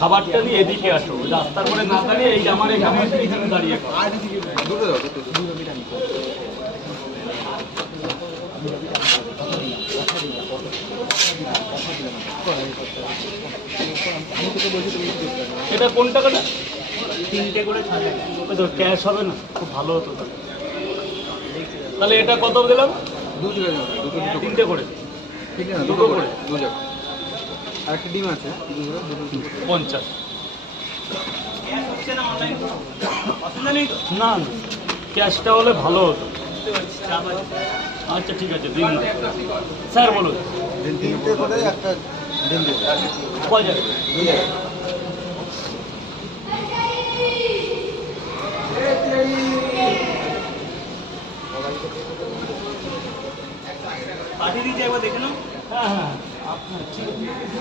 খাবারটা নিয়ে এদিকে আসো, রাস্তার পরে না দাঁড়িয়ে এই আমার এখানে দাঁড়িয়ে এটা কোন টাকাটা? 3টে করে 6,000 তো ক্যাশ হবে না, খুব ভালো হতো তাহলে। এটা কত দিলাম? 3টে করে, দুটো করে আর একটা ডিম আছে 50। না না, ক্যাশটা হলে ভালো হতো। আচ্ছা ঠিক আছে, দিন না স্যার, বলুন। 3টে করে একটা ডিম দেবে। কয় যাবে? পাঠিয়ে দিতে একবার দেখে নাও। হ্যাঁ হ্যাঁ, আপনার ঠিক আছে।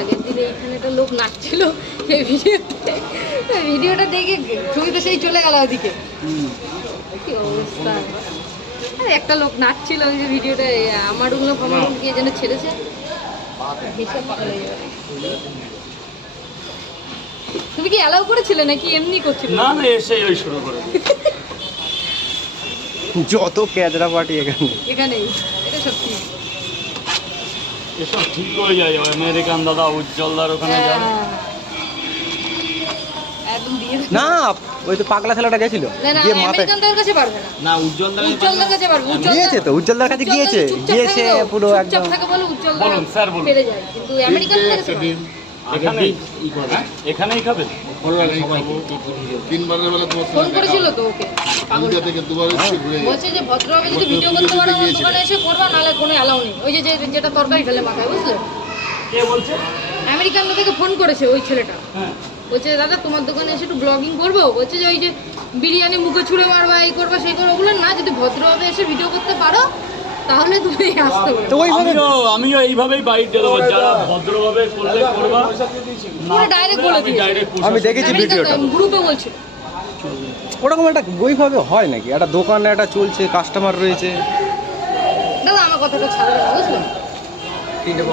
আগের দিনে এইখানে একটা লোক নাচছিল, সেই ভিডিওটা দেখে ছবি তো সেই চলে গেল ওদিকে। কি অবস্থা! আরে একটা লোক নাচছিল, ওই যে ভিডিওটা আমার উল্লো ফমার গিয়ে যেন ছেড়েছে, হিসাব পাগল হয়ে যাবে। তুমি কি অ্যালাউ করেছিলে নাকি এমনি করছিলে? না না, এসে ওই শুরু করে যত ক্যাজরা পার্টি এখানেই, এটা সত্যি। এসব ঠিক হয়ে যায়। আমেরিকান দাদা উজ্জ্বলদার ওখানে যান। একদম দিয়ে না, ওই তো পাগলা ছেলেটা গেছিল না না, গিয়ে মাথায় আমেরিকানদের কাছে পারবে না। না, উজ্জ্বলদার কাছে পারবে। গিয়েছে তো, উজ্জ্বলদার কাছে গিয়েছে, গিয়েছে পুরো একদম। থাকে বলে উজ্জ্বল বলুন স্যার, বলুন। পেরে যায়, কিন্তু আমেরিকানদের কাছে পারবে না। এখানেই এখানেই খাবেন? তিনবারের বেলা তোমার ফোন করেছিল তো ওকে, ইন্ডিয়া থেকে দুবার এসে ঘুরে গেছে। বলছে যে ভদ্রভাবে যদি ভিডিও করতে পারো আমার দোকানে এসে করবা, নাহলে কোনো অ্যালাউ নেই। ওই যে যেটা তরকারি ফেলে মাথায়, বুঝলে? কে বলছে? আমেরিকানরা থেকে ফোন করেছে ওই ছেলেটা, হ্যাঁ, বলছে দাদা তোমার দোকানে এসে একটু ব্লগিং করবো। বলছে যে ওই যে বিরিয়ানি মুখে ছুঁড়ে মারবা, এই করবা সেই করবা, ওগুলো না, যদি ভদ্রভাবে এসে ভিডিও করতে পারো তাহলে তুমি আসতে পারো। তো ওইভাবে আমিও এইভাবেই বাইট দিয়ে দেবো, যারা ভদ্রভাবে করলে করবা, পুরো ডাইরেক্ট বলে দিয়েছে। আমি দেখেছি ভিডিওটা। গ্রুপে বলছিল। ওরকম একটা ওইভাবে হয় নাকি? একটা দোকানে একটা চলছে, কাস্টমার রয়েছে। দাদা আমার কথাটা ছাড়বে না, বুঝলে? 3টে